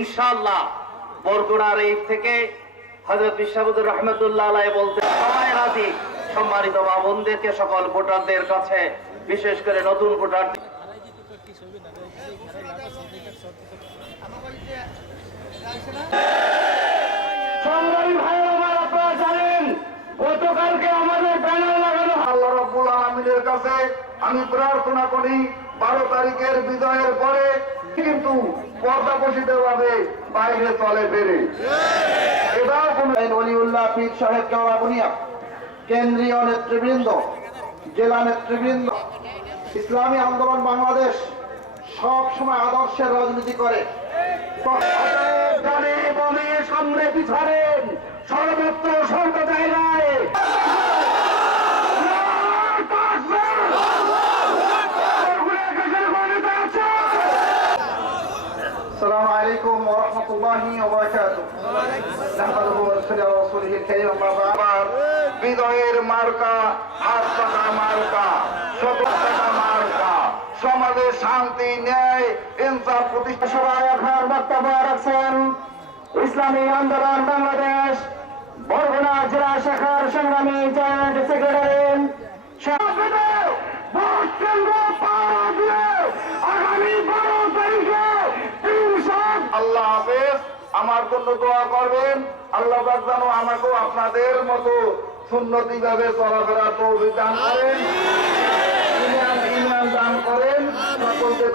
ইনশাআল্লাহ বরগুনার এই থেকে হযরত বিশাবুদুর রহমতুল্লাহ আলাইহি বলতে সবাই রাজি। সম্মানিত মা বোনদেরকে, সকল ভোটারদের কাছে, বিশেষ করে নতুন ভোটার, সংগ্রামী ভাইয়ের আমার, আপনারা জানেন গতকালকে আমাদের ব্যানার লাগানো। আল্লাহ রাব্বুল আলামিনের কাছে আমি প্রার্থনা করি 12 তারিখের বিজয়ের পরে কিন্তু পর্দাপোষিত ভাবে বাইরে চলে ফেরে। এটাও কোন ওলিউল্লাহ পীর সাহেব কেওড়াবুনিয়া, কেন্দ্রীয় নেতৃবৃন্দ, জেলা নেতৃবৃন্দ, ইসলামী আন্দোলন বাংলাদেশ সব সময় আদর্শের রাজনীতি করে। জানে বলে সামনে পিছাড়েন সর্বত্র সর্ব জায়গায় আসসালামু আলাইকুম ওয়া রাহমাতুল্লাহি ওয়া বারাকাতুহু। নাহমাদুহু ওয়া নুসাল্লি আলা রাসূলিহিল কারীম, আম্মা বা'দ। বিজয়ের মার্কা হাত পাকা মার্কা, শত টাকা মার্কা, সমাজে শান্তি, ন্যায়, ইনসাফ প্রতিষ্ঠা। সভায় আপনার বক্তব্য রাখছেন ইসলামী আন্দোলন বাংলাদেশ বরগুনা জেলা শাখার সংগ্রামী জয়েন্ট সেক্রেটারি আগামী 12 তারিখে আল্লাহ হাফেজ। আমার জন্য দোয়া করবেন। আল্লাহ পাক যেন আমাকেও আপনাদের মতো সুন্নতি ভাবে চলাফেরা তৌফিক দান করেন, ইমান দান করেন। সকলকে